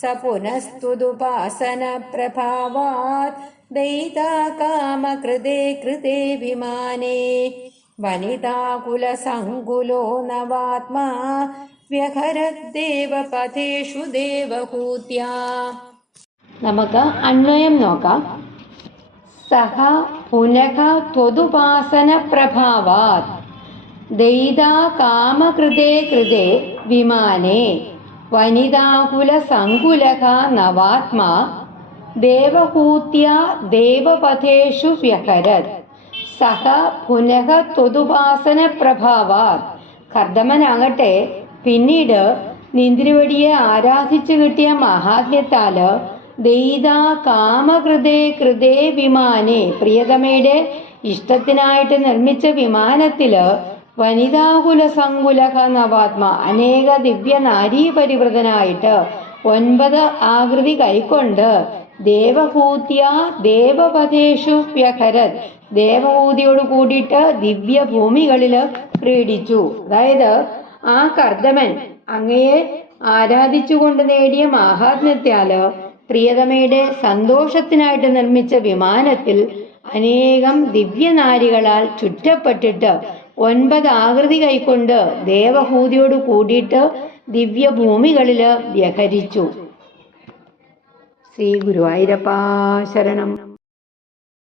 स पुनस्तुदुपासनप्रभावात् दयिता कामकृते कृते विमाने वनिताकुलसङ्कुलो नवात्मा വ്യഹരദ്ദേവപഥേഷു ദേവഹൂത്യ. നമുക്ക് അന്വയം നോക്കാം. സഹ പുനഃ ത്വദുപാസന പ്രഭാവാത് ദയിതാ കാമകൃതേ കൃതേ വിമാനേ വനിതാകുല സങ്കുലഃ നവാത്മാ ദേവഹൂത്യ ദേവപഥേഷു വ്യഹരത്. സഹ പുനഃ ത്വദുപാസന പ്രഭാവാത്. കർദമനാകട്ടെ പിന്നീട് നിന്ദ്രിവടിയെ ആരാധിച്ചു കിട്ടിയ മഹാത്മ്യത്താല് ദയിതാ കാമകൃതേ കൃതേ വിമാനെ പ്രിയതമയുടെ ഇഷ്ടത്തിനായിട്ട് നിർമ്മിച്ച വിമാനത്തില് വനിതാകുല സങ്കുലഃ നവാത്മ അനേക ദിവ്യ നാരീ പരിവൃതനായിട്ട് 9 ആകൃതി കൈക്കൊണ്ട് ദേവഹൂത്യ ദേവപഥേഷു വ്യഹരത് ദേവഹൂതിയോട് കൂടിയിട്ട് ദിവ്യഭൂമികളില് ക്രീഡിച്ചു. അതായത് ആ കർദമൻ അങ്ങയെ ആരാധിച്ചുകൊണ്ട് നേടിയ മാഹാത്മ്യത്താല് പ്രിയതമയുടെ സന്തോഷത്തിനായിട്ട് നിർമ്മിച്ച വിമാനത്തിൽ അനേകം ദിവ്യനാരികളാൽ ചുറ്റപ്പെട്ടിട്ട് 9 ആകൃതി കൈക്കൊണ്ട് ദേവഹൂതിയോട് കൂടിയിട്ട് ദിവ്യഭൂമികളില് വ്യഹരിച്ചു. ശ്രീ ഗുരുവായൂരപ്പാ ശരണം.